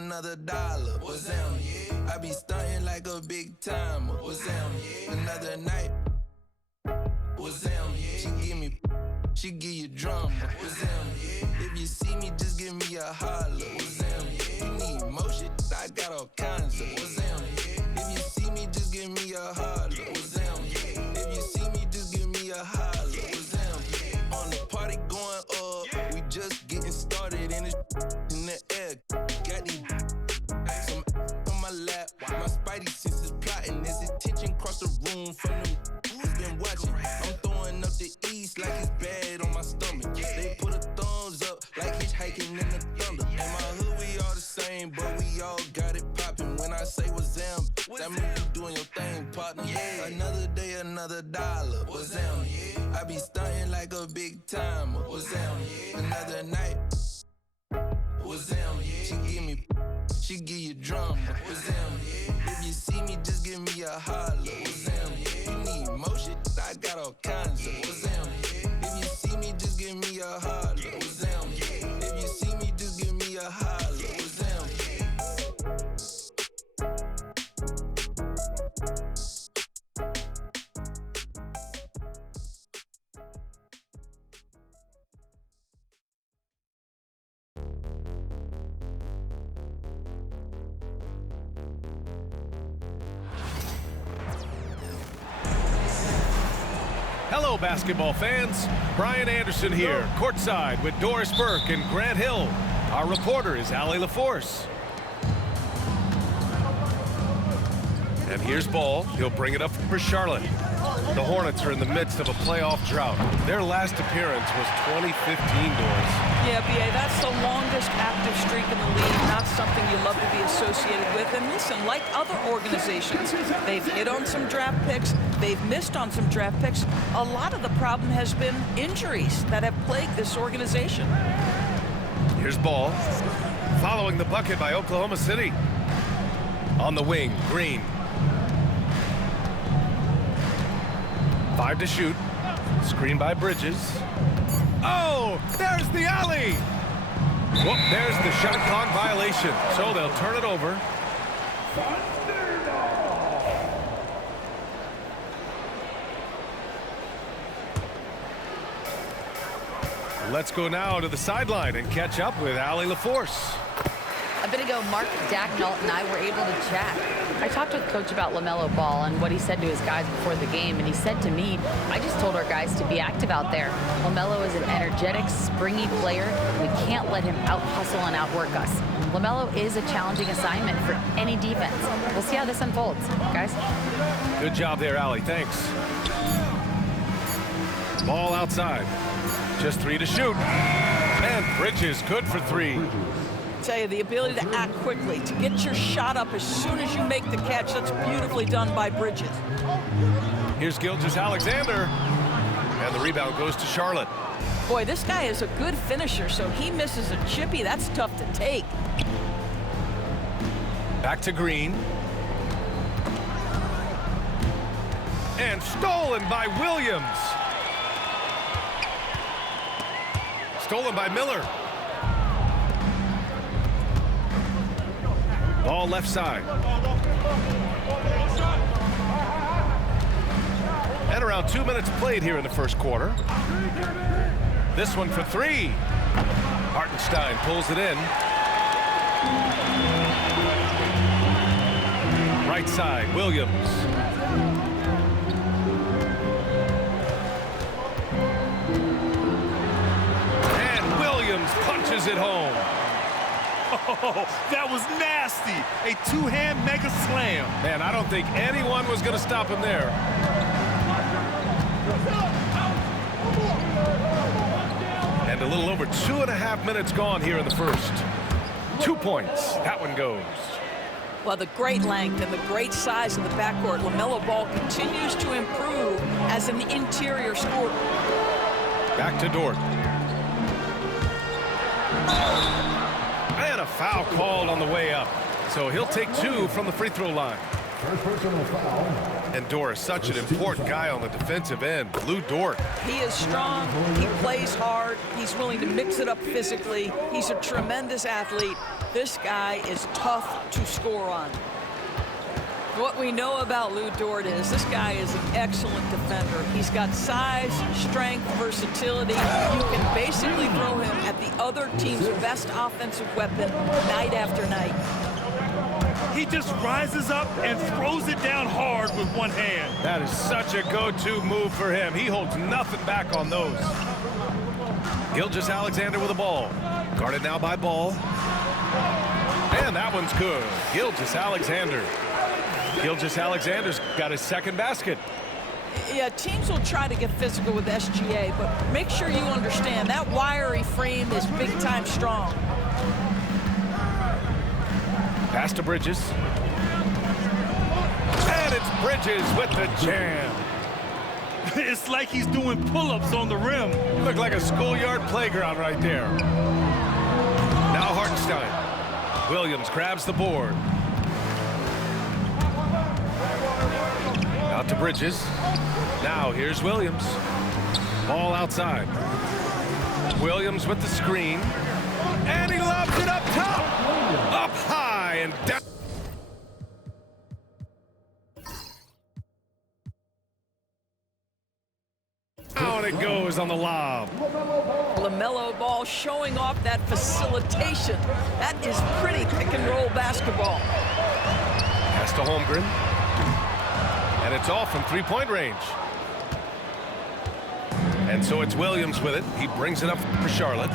another dollar. What's them? I be stunting like a big timer. What's them? Another night. What's them? She give you drama. What's them? If you see me, just give me a holler. What's them? You need motion? I got all kinds of. What's them? If you see me, just give me a holler. What's them? If you see me, just give me a holler. What's them? On the party going up, we just getting started in the air. Got these some on my lap. My spidey senses plotting. There's attention across the room from them who's been watching. I'm throwing up the east like it's bad on my stomach. They put a thumbs up like hitchhiking in the thunder. In my hood we all the same, but we all got it popping. When I say what's them, that means you doing your thing, partner. Another day, another dollar. What's them? I be stunting like a big timer. What's them? Another night. What's them? She give you drama. What's them? If you see me, just give me a holler. What's them? You need motion? I got all kinds of. What's them? If you see me, just give me a holler. What's them? If you see me, just give me a holler. What's them? Hello, basketball fans. Brian Anderson here, courtside with Doris Burke and Grant Hill. Our reporter is Allie LaForce. And here's Ball. He'll bring it up for Charlotte. The Hornets are in the midst of a playoff drought. Their last appearance was 2015, Doris. Yeah, B.A., that's the longest active streak in the league, not something you love to be associated with. And listen, like other organizations, they've hit on some draft picks, they've missed on some draft picks. A lot of the problem has been injuries that have plagued this organization. Here's Ball, following the bucket by Oklahoma City. On the wing, Green. 5 to shoot. Screen by Bridges. Oh, there's the alley. Whoop, there's the shot clock violation. So they'll turn it over. Let's go now to the sideline and catch up with Allie LaForce. A bit ago, Mark Dacknault and I were able to chat. I talked with Coach about LaMelo Ball and what he said to his guys before the game, and he said to me, I just told our guys to be active out there. LaMelo is an energetic, springy player. We can't let him out-hustle and outwork us. LaMelo is a challenging assignment for any defense. We'll see how this unfolds, guys. Good job there, Allie. Thanks. Ball outside. Just 3 to shoot. And Bridges good for 3. Tell you, the ability to act quickly, to get your shot up as soon as you make the catch, that's beautifully done by Bridges. Here's Gilgeous-Alexander, and the rebound goes to Charlotte. Boy, this guy is a good finisher, so he misses a chippy. That's tough to take. Back to Green. And stolen by Williams. Stolen by Miller. Ball left side. And around 2 minutes played here in the first quarter. This one for 3. Hartenstein pulls it in. Right side, Williams. And Williams punches it home. Oh, that was nasty. A two-hand mega slam. Man, I don't think anyone was going to stop him there. And a little over 2.5 minutes gone here in the first. 2 points. That one goes. Well, the great length and the great size of the backcourt, LaMelo Ball continues to improve as an interior scorer. Back to Dort. And a foul called on the way up. So he'll take 2 from the free throw line. And Dort is such an important guy on the defensive end. Lou Dort. He is strong. He plays hard. He's willing to mix it up physically. He's a tremendous athlete. This guy is tough to score on. What we know about Lou Dort is this guy is an excellent defender. He's got size, strength, versatility. You can basically throw him at the other team's best offensive weapon night after night. He just rises up and throws it down hard with one hand. That is such a go-to move for him. He holds nothing back on those. Gilgeous-Alexander with the ball. Guarded now by Ball. And that one's good. Gilgeous-Alexander. Gilgeous-Alexander's got his second basket. Yeah, teams will try to get physical with SGA, but make sure you understand that wiry frame is big-time strong. Pass to Bridges. And it's Bridges with the jam. It's like he's doing pull-ups on the rim. Looked like a schoolyard playground right there. Now Hartenstein. Williams grabs the board. Out to Bridges. Now here's Williams. Ball outside. Williams with the screen. And he lobs it up top. Up high and down. Down it goes on the lob. LaMelo Ball showing off that facilitation. That is pretty pick-and-roll basketball. Pass to Holmgren. And it's off from three-point range. And so it's Williams with it. He brings it up for Charlotte.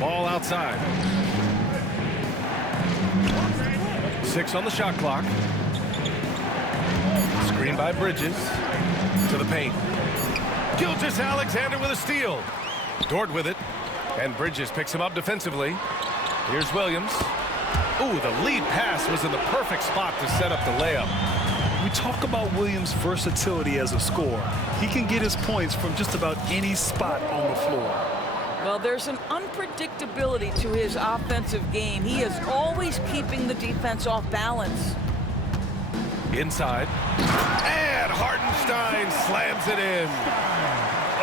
Ball outside. 6 on the shot clock. Screen by Bridges. To the paint. Gilgeous-Alexander with a steal. Dort with it. And Bridges picks him up defensively. Here's Williams. Ooh, the lead pass was in the perfect spot to set up the layup. We talk about Williams' versatility as a scorer. He can get his points from just about any spot on the floor. Well, there's an unpredictability to his offensive game. He is always keeping the defense off balance. Inside. And Hartenstein slams it in.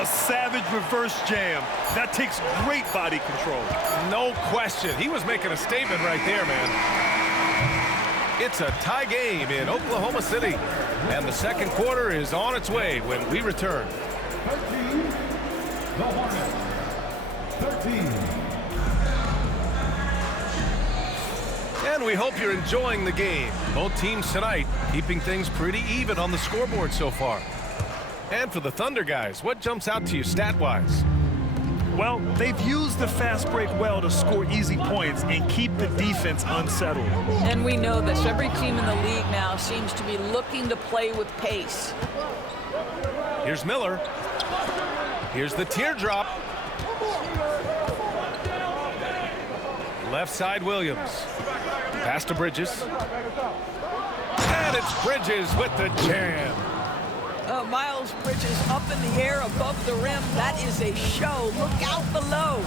A savage reverse jam. That takes great body control. No question. He was making a statement right there, man. It's a tie game in Oklahoma City. And the second quarter is on its way when we return. 13, the Hornets. 13. And we hope you're enjoying the game. Both teams tonight keeping things pretty even on the scoreboard so far. And for the Thunder guys, what jumps out to you stat-wise? Well, they've used the fast break well to score easy points and keep the defense unsettled. And we know this. Every team in the league now seems to be looking to play with pace. Here's Miller. Here's the teardrop. Left side Williams. Pass to Bridges. And it's Bridges with the jam. Miles Bridges up in the air above the rim. That is a show. Look out below.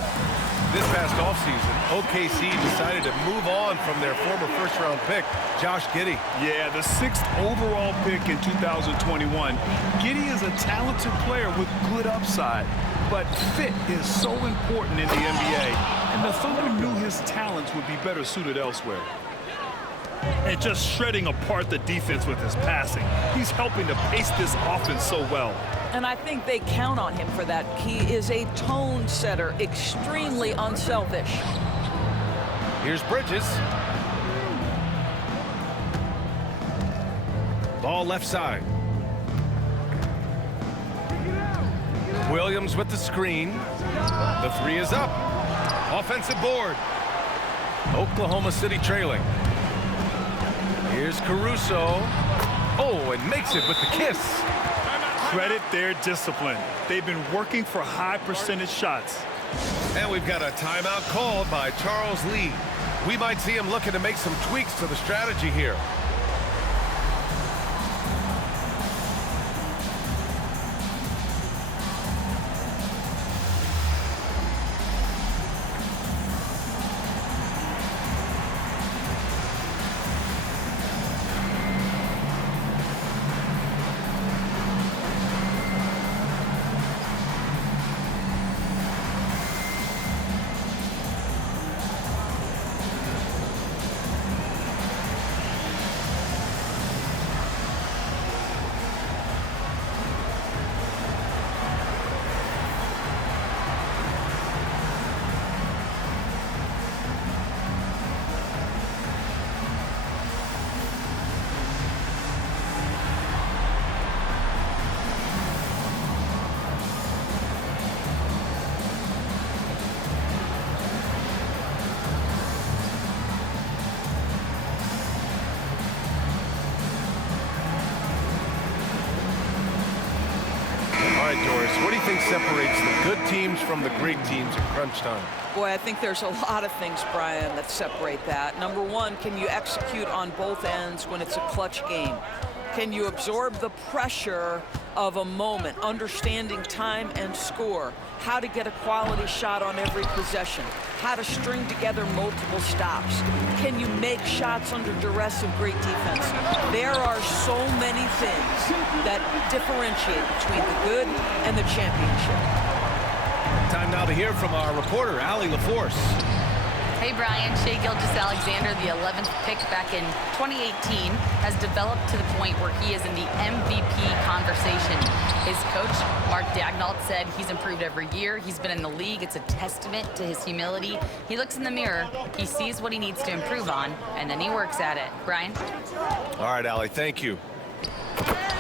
This past offseason, OKC decided to move on from their former first-round pick, Josh Giddey. Yeah, the 6th overall pick in 2021. Giddey is a talented player with good upside, but fit is so important in the NBA, and the Thunder knew his talents would be better suited elsewhere. And just shredding apart the defense with his passing. He's helping to pace this offense so well. And I think they count on him for that. He is a tone setter, extremely unselfish. Here's Bridges. Ball left side. Williams with the screen. The three is up. Offensive board. Oklahoma City trailing. Here's Caruso. Oh, and makes it with the kiss. Credit their discipline. They've been working for high percentage shots. And we've got a timeout called by Charles Lee. We might see him looking to make some tweaks to the strategy here. separates the good teams from the great teams at crunch time? Boy, I think there's a lot of things, Brian, that separate that. Number one, can you execute on both ends when it's a clutch game? Can you absorb the pressure of a moment, understanding time and score, how to get a quality shot on every possession, how to string together multiple stops? Can you make shots under duress of great defense? There are so many things that differentiate between the good and the championship. Time now to hear from our reporter, Allie LaForce. Hey, Brian. Shai Gilgeous-Alexander, the 11th pick back in 2018, has developed to the point where he is in the MVP conversation. His coach, Mark Daigneault, said he's improved every year. He's been in the league. It's a testament to his humility. He looks in the mirror, he sees what he needs to improve on, and then he works at it. Brian? All right, Allie, thank you.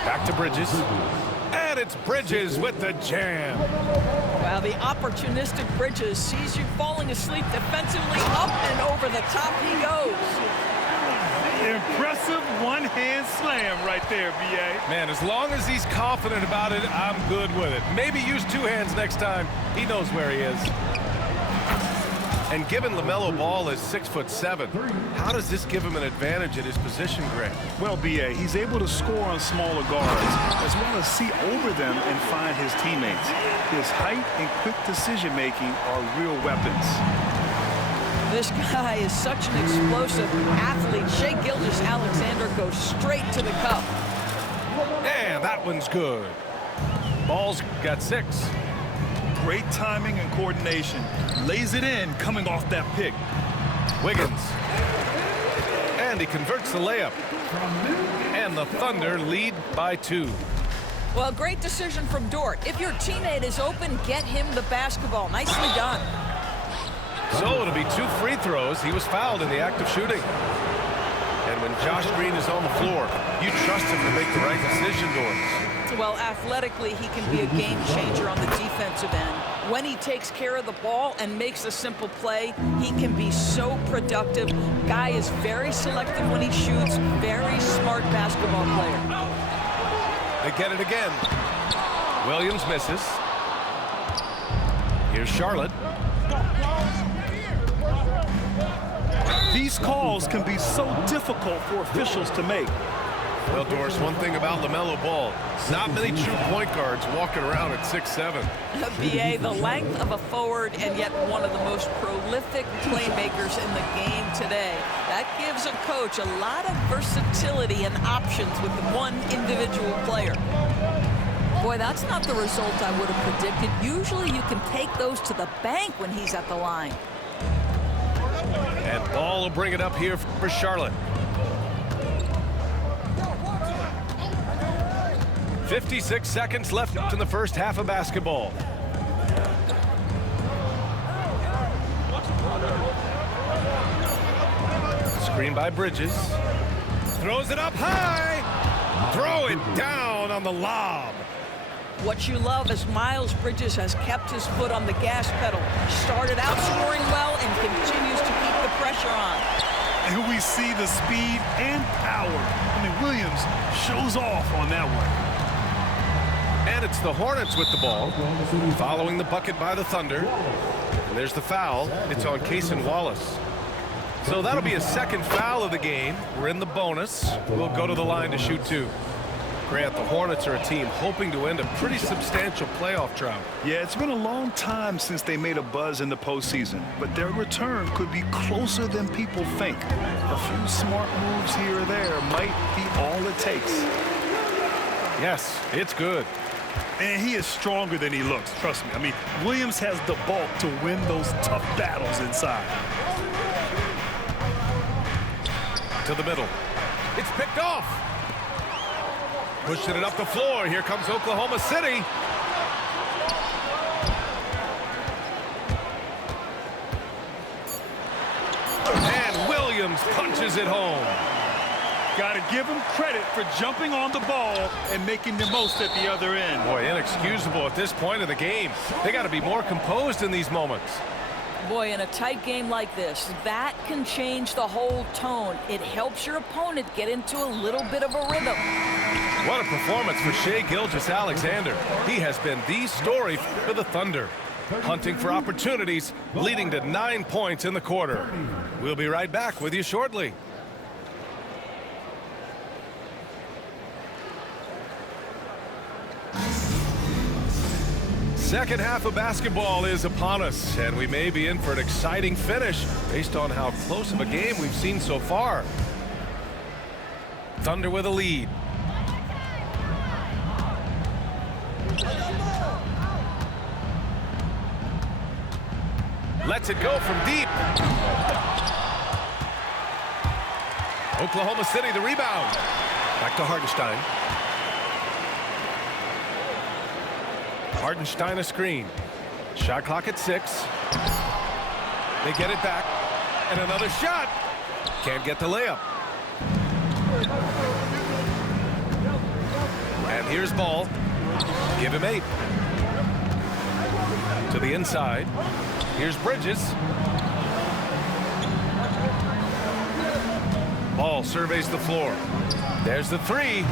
Back to Bridges. And it's Bridges with the jam. Well, the opportunistic Bridges sees you falling asleep defensively, up and over the top he goes. Impressive one-hand slam right there, B.A. Man, as long as he's confident about it, I'm good with it. Maybe use two hands next time. He knows where he is. And given LaMelo Ball is 6'7", how does this give him an advantage at his position, Grant? Well, B.A., he's able to score on smaller guards, as well as see over them and find his teammates. His height and quick decision-making are real weapons. This guy is such an explosive athlete. Shai Gilgeous-Alexander goes straight to the cup. And that one's good. Ball's got 6. Great timing and coordination. Lays it in coming off that pick. Wiggins. And he converts the layup. And the Thunder lead by 2. Well, great decision from Dort. If your teammate is open, get him the basketball. Nicely done. So it'll be 2 free throws. He was fouled in the act of shooting. And when Josh Green is on the floor, you trust him to make the right decision, Dort. Well, athletically, he can be a game changer on the defensive end. When he takes care of the ball and makes a simple play, he can be so productive. Guy is very selective when he shoots. Very smart basketball player. They get it again. Williams misses. Here's Charlotte. These calls can be so difficult for officials to make. Well, Doris, one thing about LaMelo Ball, not many true point guards walking around at 6'7". BA, the length of a forward and yet one of the most prolific playmakers in the game today. That gives a coach a lot of versatility and options with one individual player. Boy, that's not the result I would have predicted. Usually you can take those to the bank when he's at the line. And Ball will bring it up here for Charlotte. 56 seconds left in the first half of basketball. Screen by Bridges. Throws it up high. Throw it down on the lob. What you love is Miles Bridges has kept his foot on the gas pedal. Started out scoring well and continues to keep the pressure on. And we see the speed and power. I mean, Williams shows off on that one. And it's the Hornets with the ball, following the bucket by the Thunder. And there's the foul. It's on Cason Wallace. So that'll be a second foul of the game. We're in the bonus. We'll go to the line to shoot 2. Grant, the Hornets are a team hoping to end a pretty substantial playoff drought. Yeah, it's been a long time since they made a buzz in the postseason, but their return could be closer than people think. A few smart moves here or there might be all it takes. Yes, it's good. And he is stronger than he looks, trust me. I mean, Williams has the bulk to win those tough battles inside. To the middle. It's picked off. Pushing it up the floor. Here comes Oklahoma City. And Williams punches it home. Got to give him credit for jumping on the ball and making the most at the other end. Boy, inexcusable at this point of the game. They got to be more composed in these moments. Boy, in a tight game like this, that can change the whole tone. It helps your opponent get into a little bit of a rhythm. What a performance for Shai Gilgeous-Alexander. He has been the story for the Thunder. Hunting for opportunities, leading to 9 points in the quarter. We'll be right back with you shortly. Second half of basketball is upon us, and we may be in for an exciting finish based on how close of a game we've seen so far. Thunder with a lead. Lets it go from deep. Oklahoma City the rebound. Back to Hartenstein. Hartenstein a screen. Shot clock at 6. They get it back. And another shot. Can't get the layup. And here's Ball. Give him 8. To the inside. Here's Bridges. Ball surveys the floor. There's the 3.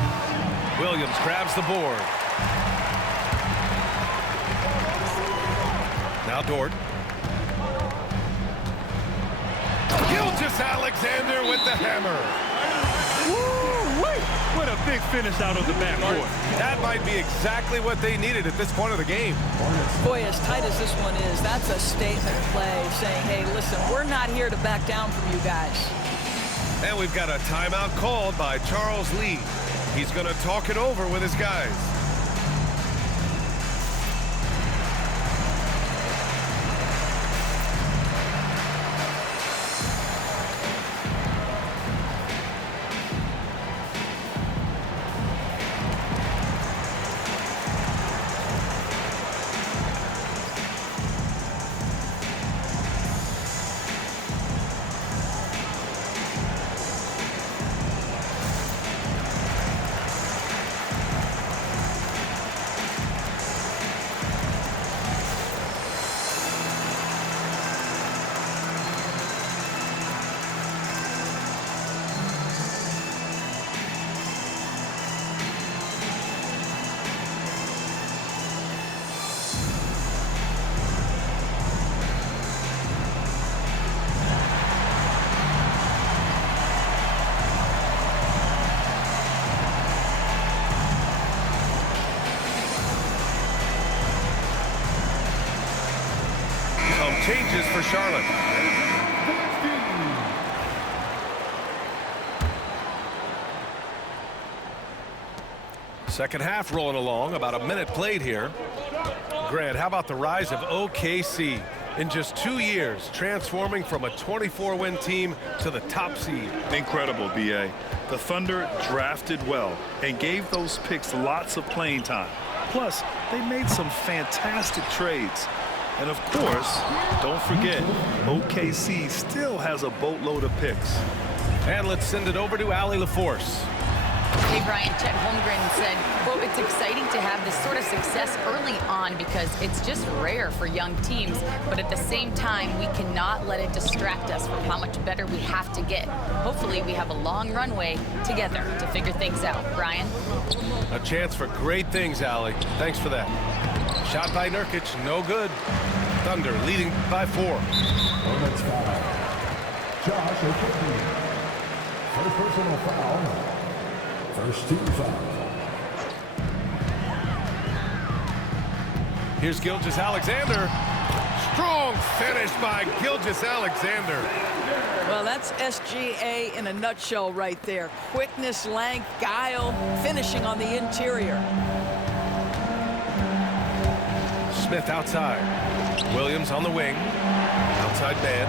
Williams grabs the board. Now Dort. Gilgeous-Alexander with the hammer. Woo-wee! What a big finish out of the backcourt. That might be exactly what they needed at this point of the game. Boy, as tight as this one is, that's a statement play saying, hey, listen, we're not here to back down from you guys. And we've got a timeout called by Charles Lee. He's going to talk it over with his guys. Changes for Charlotte. Second half rolling along, about a minute played here. Grant, how about the rise of OKC? In just 2 years, transforming from a 24-win team to the top seed. Incredible, B.A. The Thunder drafted well and gave those picks lots of playing time. Plus, they made some fantastic trades. And of course, don't forget, OKC still has a boatload of picks. And let's send it over to Allie LaForce. Hey, Brian, Chet Holmgren said, quote, it's exciting to have this sort of success early on because it's just rare for young teams. But at the same time, we cannot let it distract us from how much better we have to get. Hopefully, we have a long runway together to figure things out. Brian? A chance for great things, Allie. Thanks for that. Shot by Nurkic, no good. Thunder leading by 4. Hornets foul. Josh Okogie. First personal foul. First team foul. Here's Gilgeous-Alexander. Strong finish by Gilgeous-Alexander. Well, that's SGA in a nutshell right there. Quickness, length, guile, finishing on the interior. Smith outside. Williams on the wing. Outside man.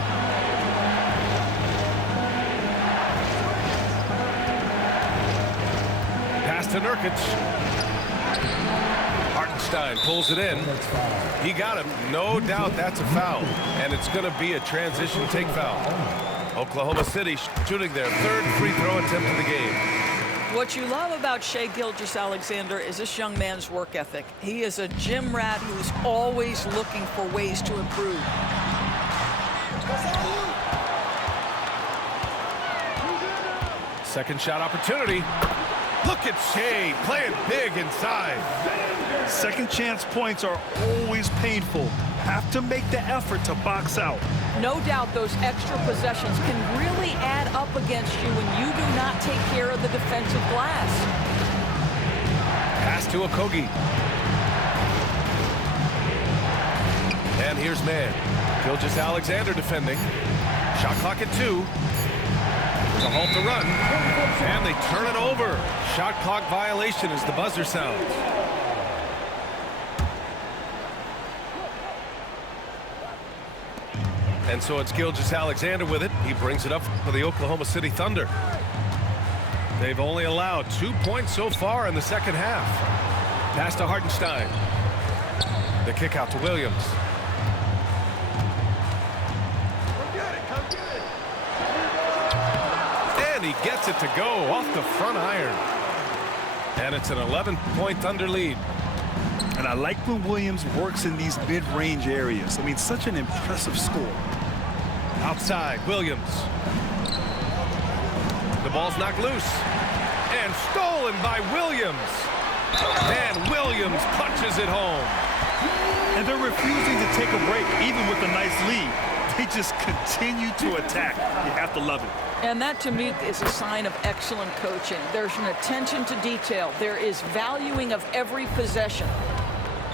Pass to Nurkic. Hartenstein pulls it in. He got him. No doubt that's a foul. And it's going to be a transition take foul. Oklahoma City shooting their 3rd free throw attempt of the game. What you love about Shai Gilgeous-Alexander is this young man's work ethic. He is a gym rat who's always looking for ways to improve. Second shot opportunity. Look at Shea playing big inside. Second chance points are always painful. Have to make the effort to box out. No doubt those extra possessions can really add up against you when you do not take care of the defensive glass. Pass to Okogie. And here's man. Gilgeous-Alexander defending. Shot clock at 2. To halt the run. And they turn it over. Shot clock violation as the buzzer sounds. And so it's Gilgeous-Alexander with it. He brings it up for the Oklahoma City Thunder. They've only allowed 2 points so far in the second half. Pass to Hartenstein. The kick out to Williams. And he gets it to go off the front iron. And it's an 11-point Thunder lead. And I like when Williams works in these mid-range areas. I mean, such an impressive score. Outside, Williams. The ball's knocked loose. And stolen by Williams. And Williams punches it home. And they're refusing to take a break, even with a nice lead. They just continue to attack. You have to love it. And that, to me, is a sign of excellent coaching. There's an attention to detail. There is valuing of every possession.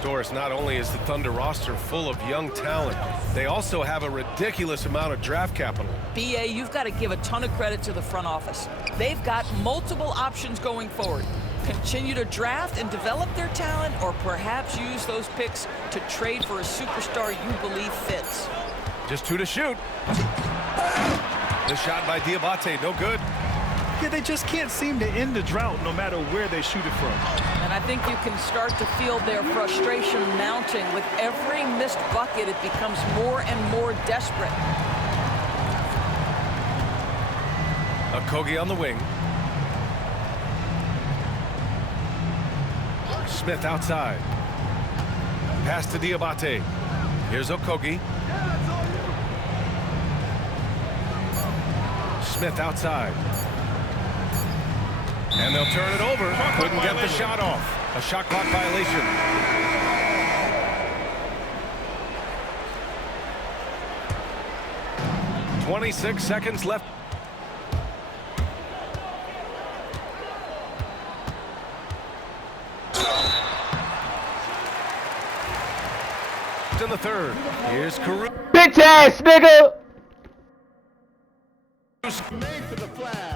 Doris, not only is the Thunder roster full of young talent, they also have a ridiculous amount of draft capital. BA, you've got to give a ton of credit to the front office. They've got multiple options going forward. Continue to draft and develop their talent, or perhaps use those picks to trade for a superstar you believe fits. Just 2 to shoot. The shot by Diabate, no good. Yeah, they just can't seem to end the drought no matter where they shoot it from. And I think you can start to feel their frustration mounting. With every missed bucket, it becomes more and more desperate. Okogie on the wing. Smith outside. Pass to Diabate. Here's Okogie. Smith outside. And they'll turn it over. Couldn't get the shot off. A shot clock violation. .26 seconds left. In the third. Here's Caruso. Bitch ass nigga! Made for the flag.